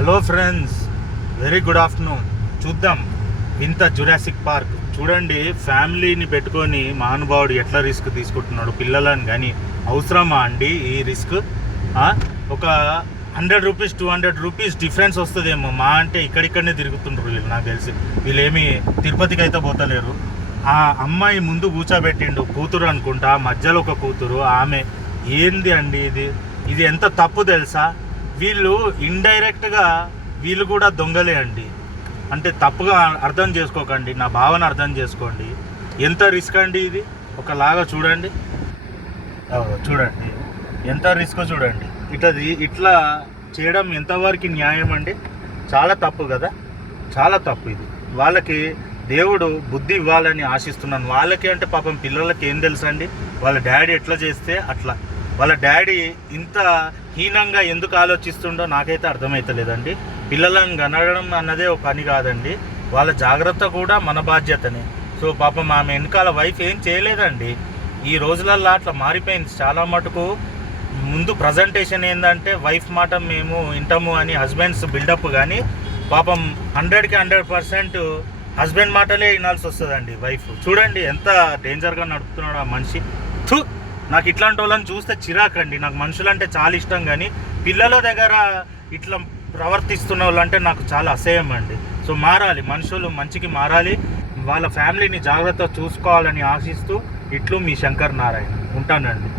Hello friends, very good afternoon. చూద్దాం ఇంత Jurassic park చూడండి. ఫ్యామిలీని పెట్టుకొని మహానుభావుడు ఎట్లా రిస్క్ తీసుకుంటున్నాడు పిల్లలని. కానీ అవసరమా అండి ఈ రిస్క్? ఒక 100 రూపీస్ 200 రూపీస్ డిఫరెన్స్ వస్తుందేమో. మా అంటే ఇక్కడిక్కడనే తిరుగుతుండ్రు వీళ్ళు. నాకు తెలిసి వీళ్ళేమి తిరుపతికి అయితే పోతలేరు. ఆ అమ్మాయి ముందు కూర్చోబెట్టిండు, కూతురు అనుకుంటా, మధ్యలో ఒక కూతురు. ఆమె ఏంది అండి ఇది ఎంత తప్పు తెలుసా? వీళ్ళు ఇండైరెక్ట్గా వీళ్ళు కూడా దొంగలే అండి. అంటే తప్పుగా అర్థం చేసుకోకండి, నా భావన అర్థం చేసుకోండి. ఎంత రిస్క్ అండి ఇది. ఒకలాగా చూడండి, చూడండి ఎంత రిస్క్ చూడండి. ఇట్లా చేయడం ఎంతవరకు న్యాయం అండి? చాలా తప్పు కదా, చాలా తప్పు ఇది. వాళ్ళకి దేవుడు బుద్ధి ఇవ్వాలని ఆశిస్తున్నాను. వాళ్ళకి అంటే పాపం పిల్లలకి ఏం తెలుసు అండి? వాళ్ళ డాడీ ఎట్లా చేస్తే అట్లా. వాళ్ళ డాడీ ఇంత హీనంగా ఎందుకు ఆలోచిస్తుండో నాకైతే అర్థమవుతలేదండి. పిల్లలను కనడం అన్నదే ఒక పని కాదండి, వాళ్ళ జాగ్రత్త కూడా మన బాధ్యతనే. సో పాపం ఆమె వెనకాల వైఫ్ ఏం చేయలేదండి. ఈ రోజులల్లో అట్లా మారిపోయింది చాలా మటుకు. ముందు ప్రజెంటేషన్ ఏంటంటే వైఫ్ మాట మేము వింటాము అని హస్బెండ్స్ బిల్డప్. కానీ పాపం 100కి 100% హస్బెండ్ మాటలే వినాల్సి వస్తుందండి వైఫ్. చూడండి ఎంత డేంజర్గా నడుపుతున్నాడు ఆ మనిషి. నాకు ఇట్లాంటి వాళ్ళని చూస్తే చిరాకండి. నాకు మనుషులంటే చాలా ఇష్టం, కానీ పిల్లల దగ్గర ఇట్లా ప్రవర్తిస్తున్న వాళ్ళంటే నాకు చాలా అసహ్యం అండి. సో మారాలి, మనుషులు మంచికి మారాలి, వాళ్ళ ఫ్యామిలీని జాగ్రత్తగా చూసుకోవాలని ఆశిస్తూ ఇట్లు మీ శంకర్ నారాయణ. ఉంటానండి.